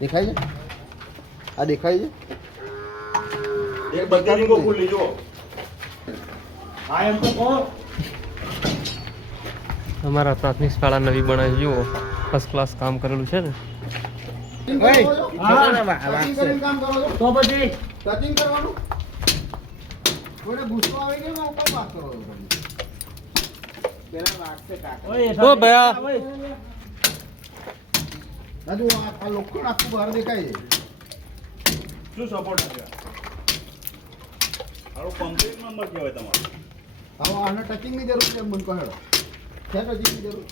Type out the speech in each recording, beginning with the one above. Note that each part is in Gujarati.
દેખાય છે? આ દેખાય છે? એક બધી રીંગો ખુલ્લી જો. હા એમ તો કહો. અમારા પ્રાથમિક શાળા નવી બનાવી જુઓ ફર્સ્ટ ક્લાસ કામ કરેલું છે ને. તો પછી ટચિંગ કરવાનું કોઈને ગુસ્સો આવે કે ના ઉપર વાત કરો પેલા વાગશે કાકા ઓય ઓ ભયા. રાજુ આ લોખંડ આખું બહાર દેખાય છે શું સપોર્ટ આપ્યા? હાલો કમ્પ્લીટ નંબર કહેવાય તમારો. હવે આને ટચિંગની જરૂર છે મને કહો છે ટચિંગની જરૂર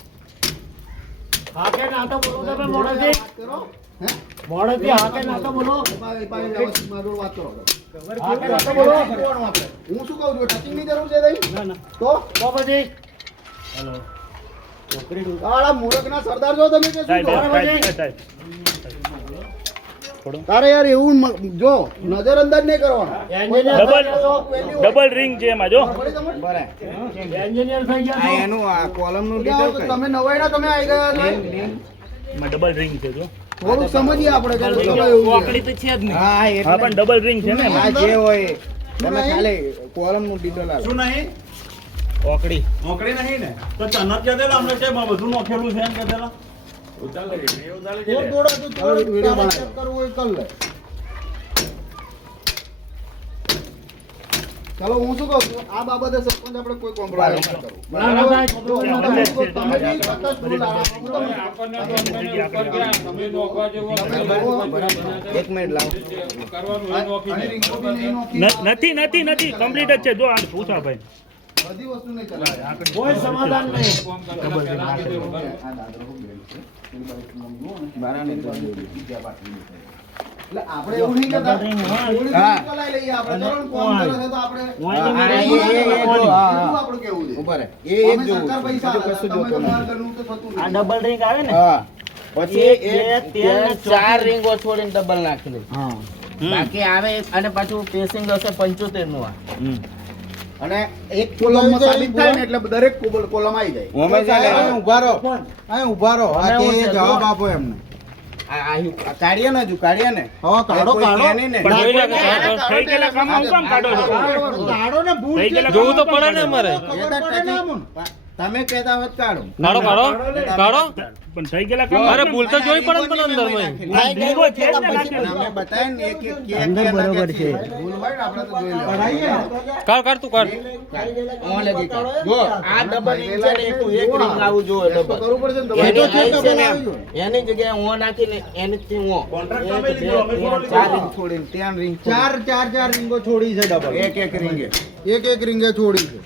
હા કે ના તો બોલો તમે મોડેથી વાત કરો હે મોડેથી હા કે ના તો બોલો એ પાસે વ્યવસ્થિત મારો વાત કરો હા કે ના તો બોલો હું શું કહું છું ટચિંગની જરૂર છે તઈ ના ના તો પછી હેલો છોકરી આળા મૂર્ખના સરદાર જો તમે કે શું કહો? તારે યાર એવું જો નજર અંદાજ નહીં કરવાનો ડબલ રિંગ છે એમાં જો. એન્જિનિયર થઈ ગયા છો. એનું આ કોલમનું જાઓ તો તમે નવાઈના તમે આવી ગયા છો એમાં ડબલ રિંગ છે જો. થોડુંક સમજીએ આપણે કે તમે એવું ઓકળી તો છે જ નહીં. હા હા એટલે પણ ડબલ રિંગ છે ને આ જે હોય તમે ખાલી કોલમનું ડિટેલ આલો. શું નહીં ઓકળી નોકરી નહીં ને તો ચનક કે દેલા અમને કેમ આ બધું નોખેલું છે એમ કે દેલા થોડું વિડિયો બનાવ કરવું હોય કર લે ચાલો હું શું કહું છું આ બાબતે સરપંચ આપણે કોઈ કોમ્પ્રોમાઇઝ ના કરવું ના ના ભાઈ તમે બી ચોક્કસ બોલો એક મિનિટ લાવો. નથી કમ્પ્લીટ જ છે જો આ પૂછા ભાઈ બધી વસ્તુ નહીં ચલાવે કોઈ સમાધાન નહીં એટલે આપણે એવું નહીં કરતા હા. ચલાવી લઈએ આપણે ચલો કોમ કરે છે તો આપણે આપણું કેવું છે ઉપર એ અમે જ જોવું સરકાર છે. પૈસા બીજું કશું જોતું તમે નથી. ઘરનું તો થતું આ નથી ડબલ રિંગ આવે ને હા પછી એક, બે, ત્રણ, ત્યાં ચાર રીંગો છોડીને ડબલ નાખી દે. હા બાકી આવે અને પાછું પેસિંગ હશે 75 નું આ. અને એક કોલમમાં સાબિત થાય ને એટલે દરેક કોલમ આવી જાય ઓમે ચાલે. અહીં ઊભા રહો અહીં ઊભા રહો આ તે જવાબ આપો એમને આ કાઢીએ ને હજુ કાઢીએ ને હા કાઢો કોઈ કાઢો કહે નહીં ને. પણ જોઈ લે કે થઈ ગયેલા કામમાં હું કેમ કાઢો છો? કાઢો ને ભૂલ થઈ છે. ગયેલા જોવું તો પડે ને અમારે. ખબર પડે ને આમ. તમે કહેતા હોત કાઢો. કાઢો કાઢો કાઢો. પણ થઈ ગયેલા કામ અરે ભૂલ તો જોઈ પડે ને પણ અંદર માં. રીંગો છે જ ને નાખેલું. અમે બતાવીએ ને એક એક અંદર બરોબર છે. ભૂલ હોય ને આપણે તો જોઈ લેવાનું. કાઢ કાઢ તું કાઢ. ઓન લગી કાઢ. જો આ ડબલ રિંગ છે ને એક રિંગ આવું જો તો ડબલ. કરવું પડશે ને એની તમારે. હાઈટ છે ને એની જગ્યાએ ઓન નાખીને એની થી ઓન. કોન્ટ્રાક્ટ એક, તમે બે, લીધો, અમે ત્રણ, થોડો ચાર લીધો. રીંગ છોડીને ત્યાં રીંગ ચાર રીંગો છોડી છે ડબલ એક રીંગે. એક રીંગે છોડી છે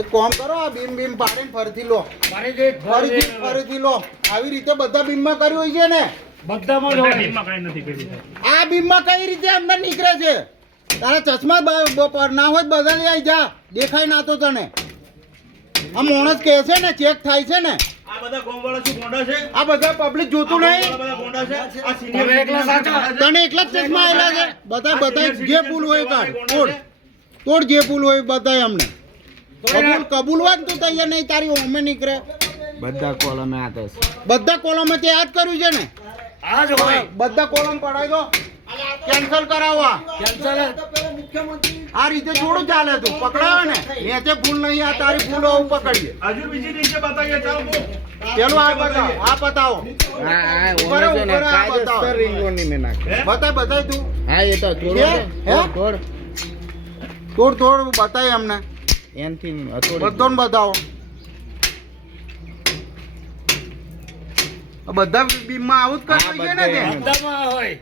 એક કામ કરો આ બીમ પાડીને ફરીથી લો ફરીથી લો આવી રીતે બધા બીમમાં કર્યું હોય છે ને બધામાં જ બધા હોય. ટીમમાં કાંઈ નથી કર્યું. આ બીમમાં કઈ રીતે અંદર નીકળે છે તારા ચશ્મા પર ના હોય તો બદલી આવી જા દેખાય ના તો તને આ માણસ કહે છે ને ચેક થાય છે ને આ બધા ગામવાળા શું ગોંડા છે? આ બધા પબ્લિક જોતું નહીં આ બધા ગોંડા છે? આ senior તમે એકલા સાચા. તને એકલા જ ચશ્મા આવેલા છે બધા જે પુલ હોય કાઢ તોડ જે પુલ હોય બતાય અમને કબૂલ વાત તું તૈયાર નહીં તારી ઓમે નીકળે બધા કોલમે આ થશે. બધા કોલમે તે યાદ કર્યું છે ને આ જ હોય બધા કોલમ પડાવી દો કેન્સલ કરાવવા આ રીતે થોડું ચાલે તું પકડાવે ને મેચે ભૂલ નહીં આ તારી ભૂલ આવું પકડીએ હજુ બીજી રીતે બતાવીએ ચાલો બહુ. પેલું આ બતાવો આ બતાવો આ ઉપર ઓમે છે ને ઉપર આ બતાવો. કાયદેસર રીંગોની મેં નાખી. બતાય તું હા એ તો થોડું હે? છે. હે? થોડ થોડું બતાય અમને એનથી હથોડી. બધાને બતાવો આ બધા બીમમાં આવું જ કરવું છે ને તે બધામાં હોય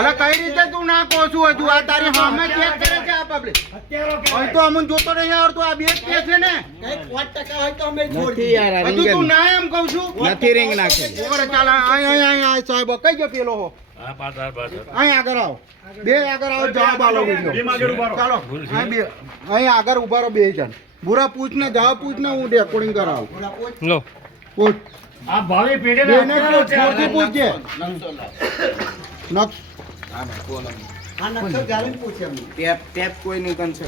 અરે કઈ રીતે તું ના કહો છું હજુ આ તારી સામે ચેક કરે છે આ પબ્લિક અત્યારે અહીં તો અમન જોતો નહીં આવડતું આ બે જ કે છે ને નથી યાર આ હજુ રીંગ તું જ ના એમ કહું છું નથી રીંગ નાખી. ઓરે ચાલ અહીં સાહેબ કઈ ગયો પેલો હો અહીં આગળ આવો બે આગળ આવો જવાબ આલો બીજો ભીમ આગળ ઉભા રહો. ચાલો અહીં આગળ ઉભા રહો બે જણ બુરા પૂછ ને જવાબ પૂછ ને હું રેકોર્ડિંગ કરાવું લો પૂછ આ ભાવિ પેઢીને બેને અત્યારે છે. જોરથી પૂછજે નક્ષ ટેપ કોઈ નહીં કંસે.